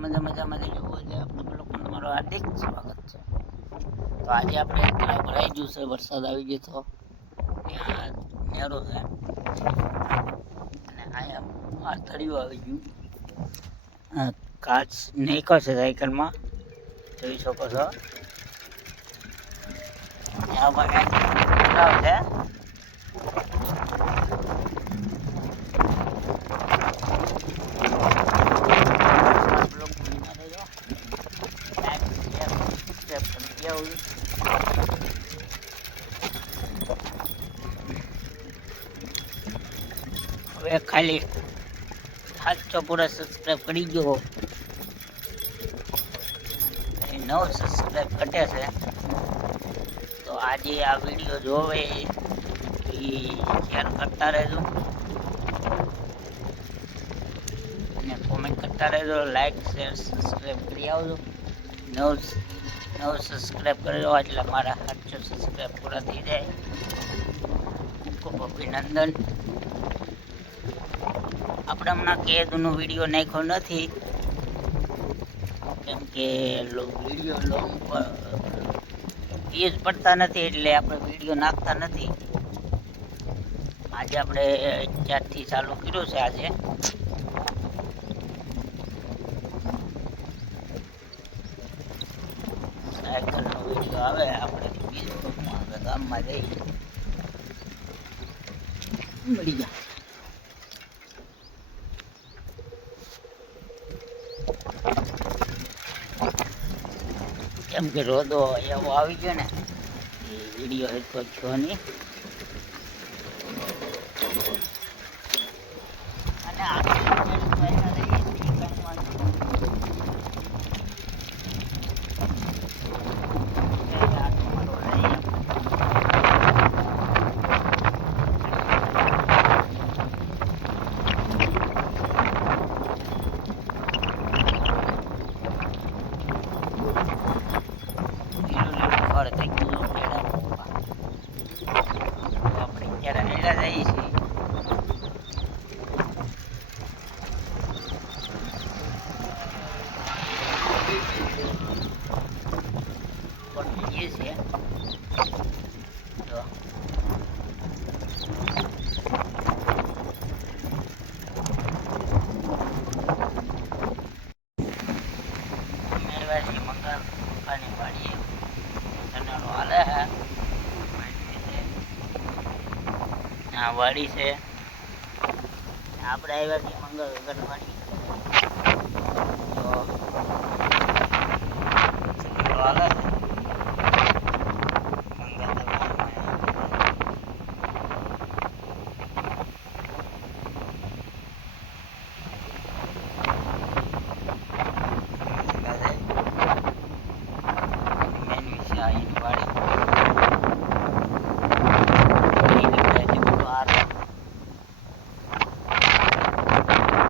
મજામાં જવું હોય આપણે લોકોને તમારું હાર્દિક સ્વાગત છે. તો આજે આપણે તળાવ ભરાઈ ગયું છે, વરસાદ આવી ગયો તો ત્યાં નેરો છે અને અહીંયા તળિયું આવી ગયું. કાચ નાખ્યો છે સાયકલમાં, જોઈ શકો છો. ત્યાં તળાવ છે. હવે ખાલી 700 પૂરા સબસ્ક્રાઈબ કરી ગયો, 9 સબસ્ક્રાઈબ ઘટે છે. તો આજે આ વિડીયો જોવે એ શેર કરતા રહેજો અને કોમેન્ટ કરતા રહેજો, લાઈક શેર સબસ્ક્રાઈબ કરી આવજો. 9 સબસ્ક્રાઈબ કરજો એટલે મારા 700 સબસ્ક્રાઈબ પૂરા થઈ જાય. ખૂબ અભિનંદન. આપણે હમણાં કેદનો વિડીયો નાખ્યો નથી કેમ કે વિડીયો લોંગ વ્યૂઝ પડતા નથી એટલે આપણે વિડીયો નાખતા નથી. આજે આપણે 4 થી ચાલુ કર્યું છે. આજે સાયકલનો વિડીયો આવે, આપણે ફેસબુકમાં ગામમાં જઈ મળી જાય. કેમ કે રોદો એવો આવી ગયો ને એ વિડીયો હેરતો થયો નહીં. અને વાડી છે. આપણે આવ્યા છીએ મંગળ ગણવાડી. તો હાલે